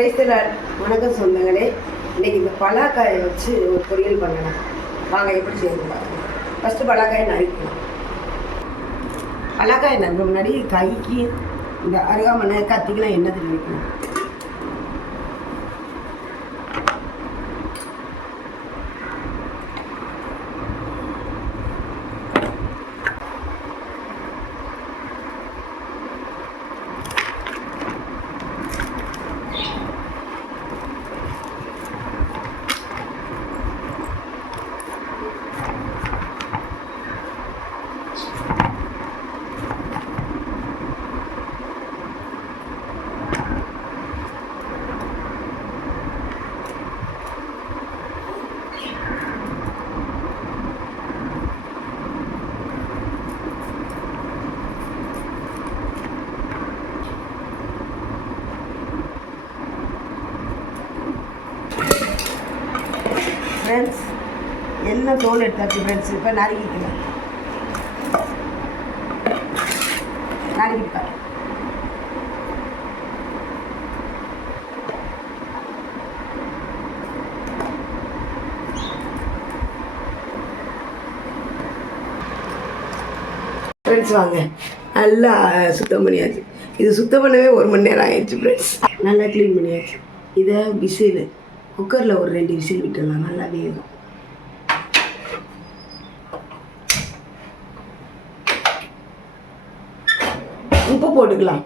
பிரைஸ்தல வணக்கம் சொந்தங்களே இன்னைக்கு இந்த பலாக்காயை வச்சு ஒரு பொரியல் பண்ணலாம். வாங்க எப்படி செய்யணும் பாருங்க. ஃபஸ்ட்டு பலாக்காயை நறுக்கலாம் பலாக்காயை நறுக்க முன்னாடி கைக்கு இந்த அருகாமனை கத்திக்கெலாம் எண்ணெய் தண்ணி ஃப்ரெண்ட்ஸ் எல்லாம் தோல் எடுத்தாச்சு ஃப்ரெண்ட்ஸ் இப்போ நறுக்கிக்கலாம் நறுக்கிட்டேன் ஃப்ரெண்ட்ஸ் வாங்க. நல்லா சுத்தம் பண்ணியாச்சு. இது சுத்தம் பண்ணவே ஒரு மணி நேரம் ஆயிடுச்சு ஃப்ரெண்ட்ஸ் நல்லா க்ளீன் பண்ணியாச்சு. இதை விசில் குக்கரில் ஒரு ரெண்டு விசில் விட்டுடலாம் நல்லா வேகும். உப்பு போட்டுக்கலாம்.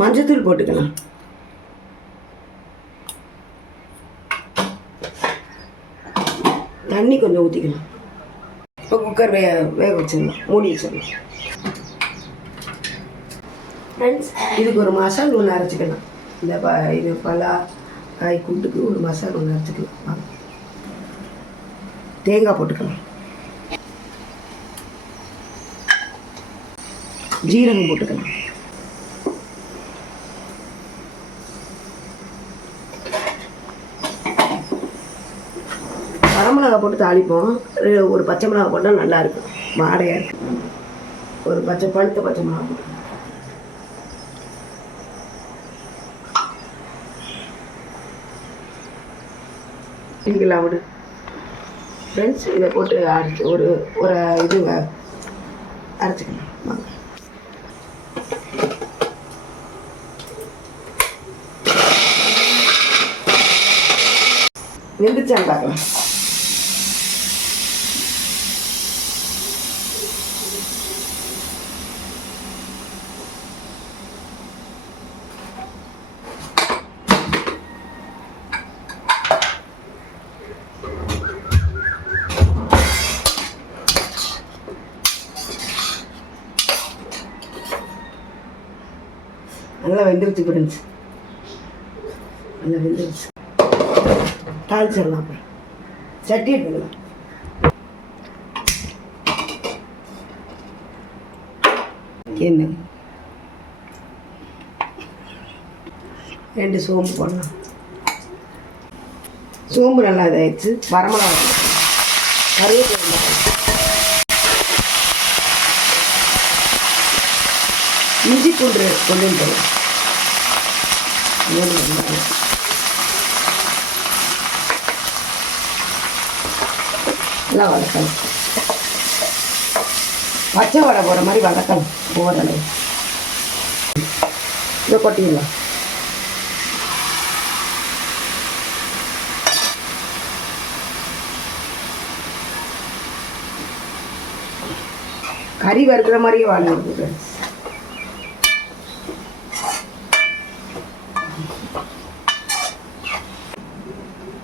மஞ்சத்தூள் போட்டுக்கலாம். தண்ணி கொஞ்சம் ஊற்றிக்கலாம் இப்போ குக்கர் வே வேக வச்சிடணும். மூடி வச்சிடணும். ஃப்ரெண்ட்ஸ் இதுக்கு ஒரு மசால் ஒன்று அரைச்சிக்கலாம். இந்த ப இது பலா காய் கூட்டுக்கு ஒரு மசால் ஒன்று அரைச்சிக்கலாம். வாங்க. தேங்காய் போட்டுக்கலாம். ஜீரகம் போட்டுக்கலாம். வரமிளகா போட்டு தாளிப்போம். ஒரு பச்சை மிளகா போட்டால் நல்லா இருக்கும் வாடையாக இருக்கும் ஒரு பச்சை பழுத்த பச்சை மிளகா போட்டு. நீங்களா விடு. ஃப்ரெண்ட்ஸ் இதை போட்டு அரைச்சி ஒரு ஒரு இது அரைச்சிக்கலாம். வாங்க. வெந்துச்சான்னு பார்க்கலாம். நல்லா வெந்துருச்சு ஃப்ரெண்ட்ஸ் நல்லா வெந்துருச்சு. தாளிச்சிடலாம் அப்புறம். சட்டி எடுத்துக்கலாம் என்ன? ரெண்டு சோம்பு போடலாம். சோம்பு நல்லா இதாகிடுச்சு வரமிளகா கருவேப்பிலை போடலாம். கொண்டு கொண்டு நல்லா வதக்கணும் பச்சை வடை போகிற மாதிரி வதக்கணும் ஓரளவு. இதை கொட்டிடலாம். கறி வறுக்கிற மாதிரியே வாழை ஃப்ரெண்ட்ஸ்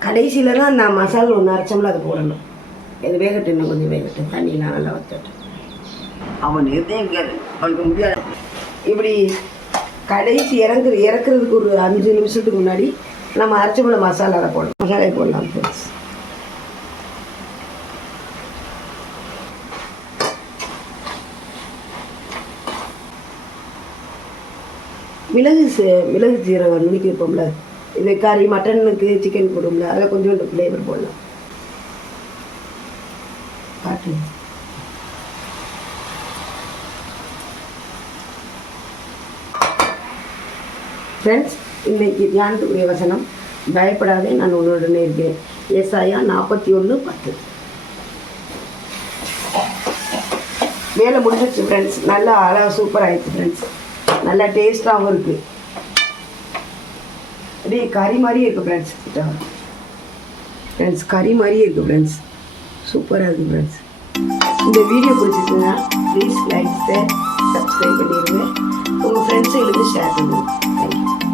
கடைசியில் தான் நான் மசாலா ஒன்று அரைச்சோம்ல அது போடணும். இது வேகட்டும் இன்னும் கொஞ்சம் வேகட்டும். தண்ணியெலாம் நல்லா வத்தட்டும். அவன் எதையும் அவனுக்கு முடியாது. இப்படி கடைசி இறங்குற இறக்குறதுக்கு ஒரு அஞ்சு நிமிஷத்துக்கு முன்னாடி நம்ம அரைச்சி போல மசாலாவை போடலாம் மசாலாவை போடலாம் ஃப்ரெண்ட்ஸ் மிளகு சீ- மிளகு ஜீரகம் நுணுக்கி வைப்போம்ல. இது கறி மட்டனுக்கு சிக்கன் போடும்ல அதில் கொஞ்சோண்டு ஃப்ளேவர் போடலாம். காட்டு. ஃப்ரெண்ட்ஸ் இன்னைக்கு தியானத்துக்குரிய வசனம் பயப்படாதே நான் உன்னுடனே இருக்கிறேன் ஏசாயா நாற்பத்தி ஒன்று பத்து. வேலை முடிஞ்சிச்சு ஃப்ரெண்ட்ஸ் நல்லா அழகாக சூப்பர் ஆயிடுச்சு ஃப்ரெண்ட்ஸ் நல்லா டேஸ்ட்டாகவும் இருக்குது அப்படியே கறி மாதிரியே இருக்குது ஃப்ரெண்ட்ஸ் ஃப்ரெண்ட்ஸ் கறி மாதிரியே இருக்குது ஃப்ரெண்ட்ஸ் சூப்பராக இருக்குது ஃப்ரெண்ட்ஸ் இந்த வீடியோ பிடிச்சிருக்குங்க ப்ளீஸ் லைக் ஷேர் சப்ஸ்கிரைப் பண்ணிடுங்க உங்கள் ஃப்ரெண்ட்ஸுங்களுக்கு ஷேர் பண்ணுங்கள் தேங்க்யூ